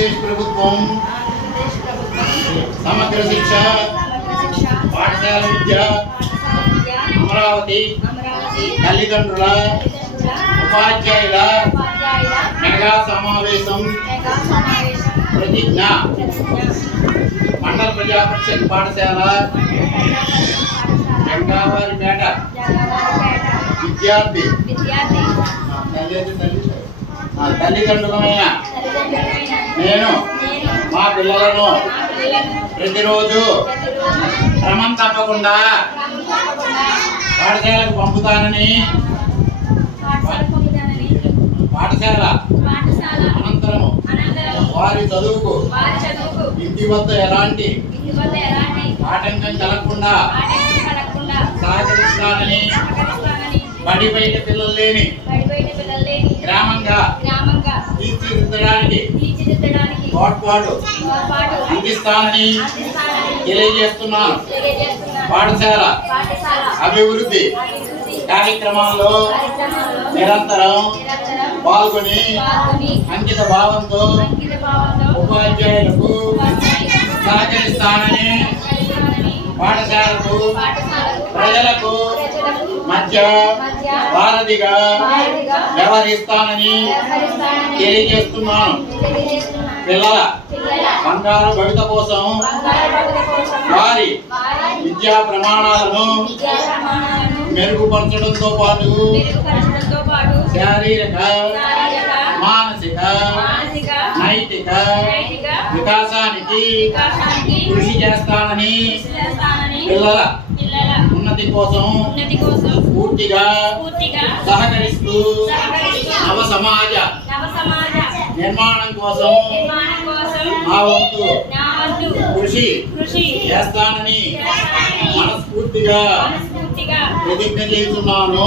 ఆంధ్రప్రదేశ్ ప్రభుత్వం సమగ్ర శిక్ష పాఠశాల విద్య అమరావతి తల్లిదండ్రుల ఉపాధ్యాయుల మెగా సమావేశం ప్రతిజ్ఞ మండల ప్రజా పరిషత్ పాఠశాల వెంకావారిపేట విద్యార్థి తల్లిదండ్రులమైన నేను మా పిల్లలను ప్రతిరోజు క్రమం తప్పకుండా పాఠశాలకు పంపుతానని పాఠశాల అనంతరము వారి చదువుకు ఇంటి వద్ద ఎలాంటి ఆటంకం కలగకుండా సహకరిస్తానని బడి బయట పిల్లలు లేని గ్రామంగా తీర్చిదిద్దడానికి తోడ్పాటు అందిస్తానని తెలియజేస్తున్నాను. పాఠశాల అభివృద్ధి కార్యక్రమాల్లో నిరంతరం పాల్గొని అంకిత భావంతో ఉపాధ్యాయులకు సహకరిస్తానని పాఠశాలకు ప్రజలకు మధ్య వారధిగా వ్యవహరిస్తానని తెలియజేస్తున్నాను. పిల్లల బంగారు భవిత కోసం వారి విద్యా ప్రమాణాలను మెరుగుపరచడంతో పాటు శారీరక మానసిక నైతిక వికాసానికి కృషి చేస్తానని పిల్లల ఉన్నతి కోసం పూర్తిగా సహకరిస్తూ నవ సమాజ నిర్మాణం కోసం నా వంతు కృషి చేస్తానని మనస్ఫూర్తిగా ప్రతిజ్ఞ చేస్తున్నాను.